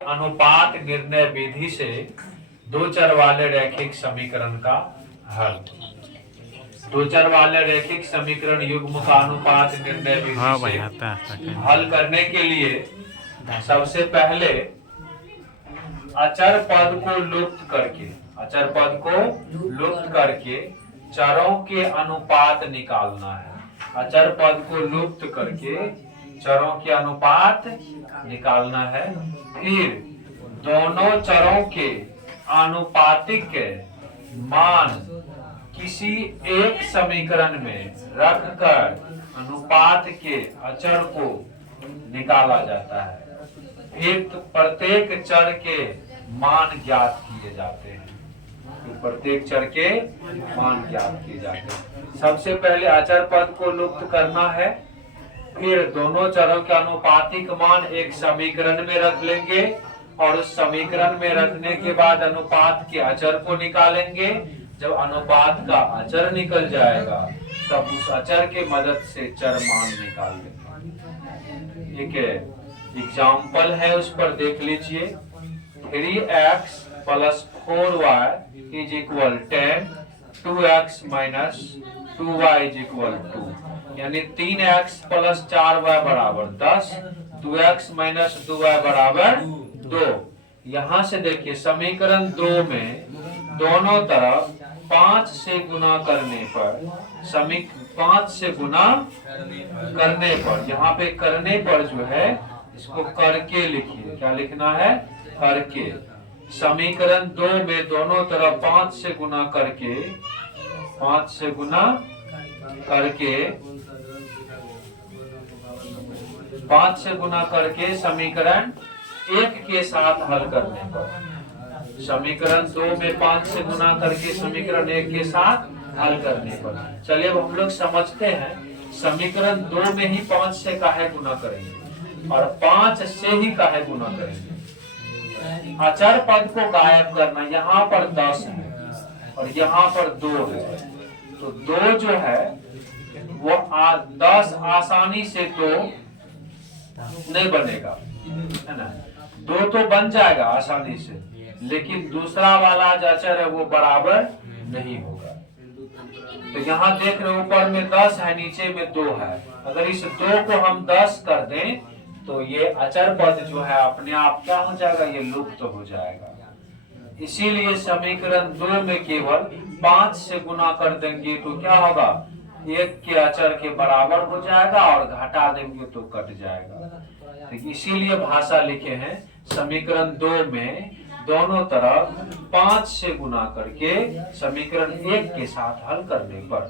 अनुपात निर्णय विधि से दो चर वाले रैखिक समीकरण का हल। दो चर वाले रैखिक समीकरण युग्म का अनुपात निर्णय विधि से हल करने के लिए सबसे पहले अचर पद को लुप्त करके चरों के अनुपात निकालना है। अचर पद को लुप्त करके चरों के अनुपात निकालना है। फिर दोनों चरों के आनुपातिक मान किसी एक समीकरण में रखकर अनुपात के अचर को निकाला जाता है। फिर प्रत्येक चर के मान ज्ञात किए जाते हैं। सबसे पहले अचर पद को लुप्त करना है। फिर दोनों चरों के अनुपातिक मान एक समीकरण में रख लेंगे और उस समीकरण में रखने के बाद अनुपात के अचर को निकालेंगे। जब अनुपात का अचर निकल जाएगा तब उस अचर के मदद से चर मान निकाल लेंगे। एक एग्जाम्पल है, उस पर देख लीजिए। 3x + 4y = 10, 2x - 2y = 2, यानी 3x + 4y = 10, 2x - 2y = 2। यहाँ से देखिए समीकरण 2 में दोनों तरफ 5 से गुना करने पर 5 से गुना करने पर, यहाँ पे करने पर जो है इसको करके लिखिए। क्या लिखना है? करके। समीकरण 2 में दोनों तरफ 5 से गुना करके समीकरण 1 के साथ हल करने पर, समीकरण 2 में 5 से गुना करके समीकरण 1 के साथ हल करने पर। चलिए अब हम लोग समझते हैं समीकरण 2 में ही 5 से काहे गुना करेंगे और 5 से ही काहे गुना करेंगे। अचर पद को गायब करना। यहाँ पर 10 है और यहाँ पर 2 है, तो 2 जो है वो 10 आसानी से 2 नहीं बनेगा, है ना। 2 तो बन जाएगा आसानी से, लेकिन दूसरा वाला जो अचर है वो बराबर नहीं होगा। तो यहाँ देख रहे हो ऊपर में 10 है, नीचे में 2 है। अगर इस 2 को हम 10 कर दें तो ये अचर पद जो है अपने आप क्या हो जाएगा? ये लुप्त हो जाएगा। इसीलिए समीकरण 2 में केवल 5 से गुना कर देंगे तो क्या होगा? 1 के अचर के बराबर हो जाएगा और घटा देंगे तो कट जाएगा। इसीलिए भाषा लिखे हैं समीकरण 2 में दोनों तरफ 5 से गुना करके समीकरण 1 के साथ हल करने पर।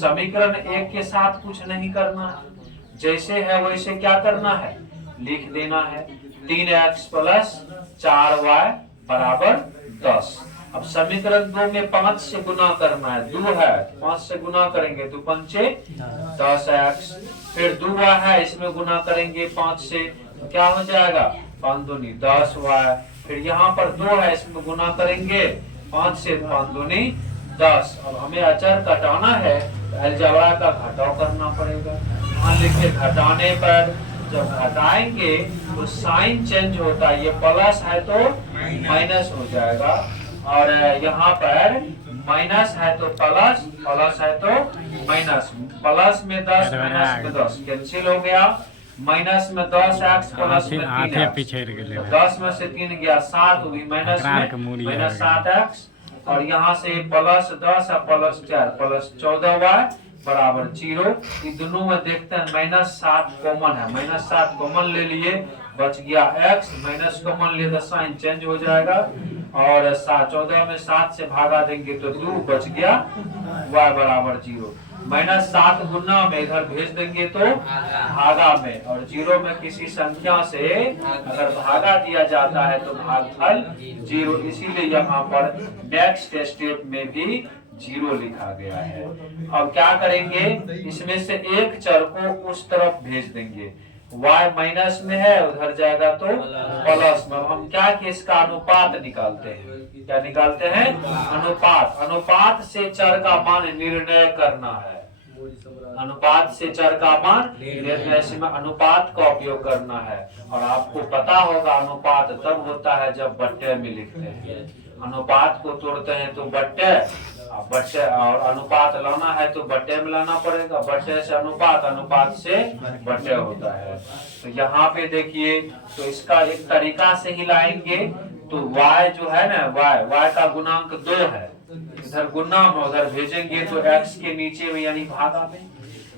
समीकरण 1 के साथ कुछ नहीं करना है, जैसे है वैसे क्या करना है? लिख देना है। 3x + 4y = 10। अब समीकरण 2 में 5 से गुना करना है, 2 है 5 से गुना करेंगे तो 5 × 10x। फिर 2y है, इसमें गुना करेंगे 5 से तो क्या हो जाएगा? 5 × 2 = 10y। फिर यहाँ पर 2 है, इसमें गुना करेंगे 5 से 5 × 2 = 10। अब हमें अचर घटाना है तो अलजेब्रा का घटाव करना पड़ेगा। मान लीजिए घटाने पर जब घटाएंगे तो साइन चेंज होता है, ये प्लस है तो माइनस हो जाएगा, और यहाँ पर माइनस है तो प्लस, प्लस है तो माइनस। प्लस में 10 माइनस में 10 कैंसिल हो गया। माइनस में 10x प्लस में 3x, 10 में से 3 गया 7 हुई, माइनस में -7x, और यहाँ से प्लस 10 और प्लस 4 + 14y = 0। इन दोनों में देखते हैं -7 कॉमन है, -7 कॉमन ले लिए, बच गया x, माइनस कॉमन ले तो साइन चेंज हो जाएगा, और 14 में 7 से भागा देंगे तो 2 बच गया, y = 0। -7 गुना में इधर भेज देंगे तो भागा में, और 0 में किसी संख्या से अगर भागा दिया जाता है तो भागफल 0। इसीलिए यहाँ पर नेक्स्ट स्टेप में भी 0 लिखा गया है। अब क्या करेंगे? इसमें से एक चर को उस तरफ भेज देंगे, y माइनस में है उधर जाएगा तो प्लस में। हम क्या कि इसका अनुपात निकालते हैं। क्या निकालते हैं? अनुपात। अनुपात से चर का मान निर्णय करना है। अनुपात से चर का मान निर्णय। इसमें अनुपात का उपयोग करना है और आपको पता होगा अनुपात तब होता है जब बट्टे में लिखते हैं। अनुपात को तोड़ते हैं तो बट्टे, बट्टे और अनुपात लाना है तो बट्टे में लाना पड़ेगा। बट्टे से अनुपात, अनुपात से बट्टे होता है। तो यहाँ पे देखिए, तो इसका एक तरीका से ही लाएंगे तो y जो है ना, y का गुणांक 2 है, इधर गुना में उधर भेजेंगे तो x के नीचे में यानी भागा में,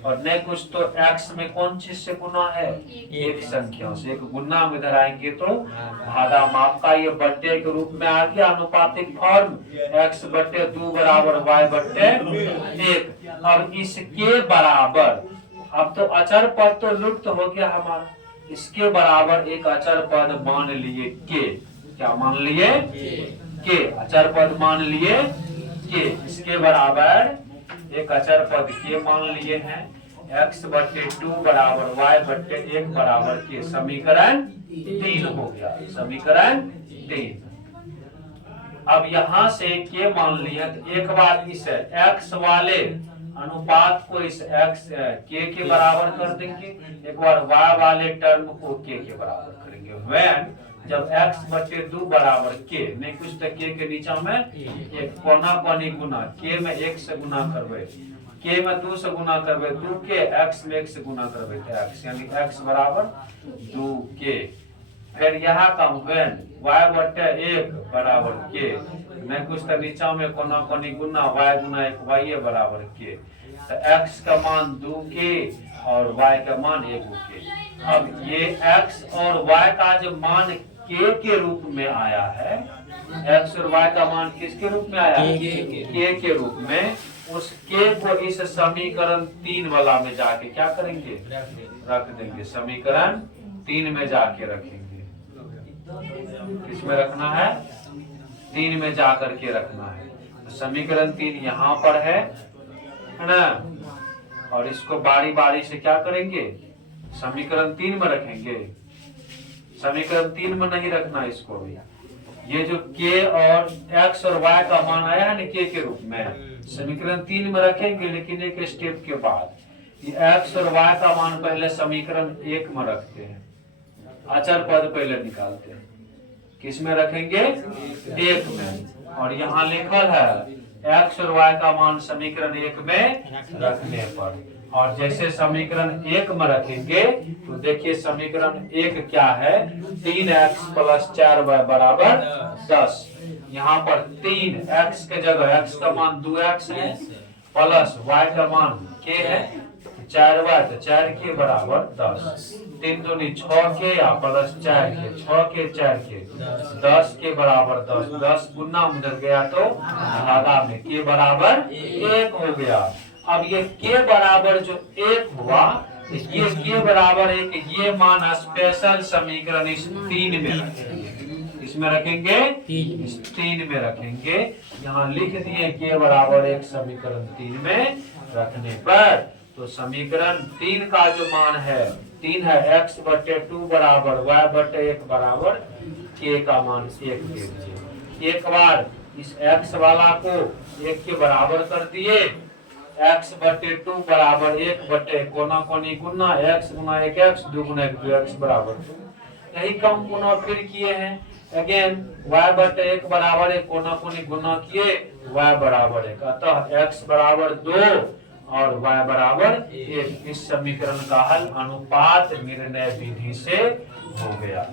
और नहीं कुछ तो x में कौन चीज से गुना है, एक संख्या से, एक गुना में इधर आएंगे तो भागा में। आपका ये बट्टे के रूप में आ गया अनुपातिक फॉर्म, x बट्टे 2 बराबर y बट्टे 1। अब इसके बराबर, अब तो अचर पद तो लुप्त हो गया हमारा, इसके बराबर एक अचर पद मान लिए के, क्या मान लिए के, अचर पद मान लिए के, इसके बराबर एक अचर पद के मान लिए हैं। x बट्टे 2 बराबर y बट्टे 1 बराबर के, समीकरण 3 हो गया, समीकरण 3। अब यहाँ से के मान लिया तो एक बार इस x वाले अनुपात को इस x के बराबर कर देंगे, एक बार y वाले टर्म को के बराबर करेंगे। when जब x बट्टे 2 बराबर के, नहीं कुछ तो के नीचा में एक कोना कोनी गुना, के में 1 से गुना करबे, के में 2 से गुना करबे 2 के, x में 1 से गुना करबे तो x, यानी x बराबर 2 के। फिर यहाँ का when y बट्टे 1 बराबर के, नहीं कुछ तो नीचा में कोना कोनी गुना, y गुना 1 y बराबर के, तो x का मान 2 के और y का मान 1 के। अब ये x और y का जो मान के रूप में आया है, x और y का मान किसके रूप में आया है, के रूप में, उस के को इस समीकरण 3 वाला में जाके क्या करेंगे, रख देंगे, समीकरण 3 में जाके रखेंगे। किसमें रखना है, 3 में जाकर के रखना है। समीकरण 3 यहाँ पर है ना, और इसको बारी बारी से क्या करेंगे, समीकरण 3 में रखेंगे। समीकरण 3 में नहीं रखना इसको भी, ये जो के और x और y का मान आया है ना के रूप में, समीकरण 3 में रखेंगे, लेकिन एक स्टेप के बाद ये x और y का मान पहले समीकरण 1 में रखते हैं, अचर पद पहले निकालते हैं, किस में रखेंगे, 1 में, और यहाँ लिखल है x और y का मान समीकरण 1 में रखने पर। और जैसे समीकरण 1 में रखेंगे तो देखिए समीकरण 1 क्या है, 3x प्लस 4y बराबर 10। यहाँ पर 3x के जगह x का मान 2x है, प्लस y का मान k है 4y, तो 4 के बराबर 10, 3 दूनी 6 के या प्लस 4 के, 6 के 4 के 10 के बराबर 10, 10 गुना उधर गया तो भागा में के बराबर 1 हो गया। अब ये के बराबर जो 1 हुआ, ये के बराबर 1, ये मान स्पेशल समीकरण इस 3 में रखेंगे, इसमें रखेंगे, इस 3 में रखेंगे। यहाँ लिख दिए के बराबर 1 समीकरण 3 में रखने पर, तो समीकरण 3 का जो मान है 3 है, x बट्टे 2 बराबर y बट्टे 1 बराबर के का मान 1 दे दीजिए। एक बार इस x वाला को 1 के बराबर कर दिए, x बट्टे 2 बराबर 1 बट्टे कोना कोनी गुना, x गुना 1x 2 गुना 1 2x बराबर 2, यही कम गुना फिर किए हैं। अगेन y बट्टे 1 बराबर 1 कोना कोनी गुना किए, y बराबर 1, अतः x बराबर 2 और y बराबर 1। इस समीकरण का हल अनुपात निर्णय विधि से हो गया।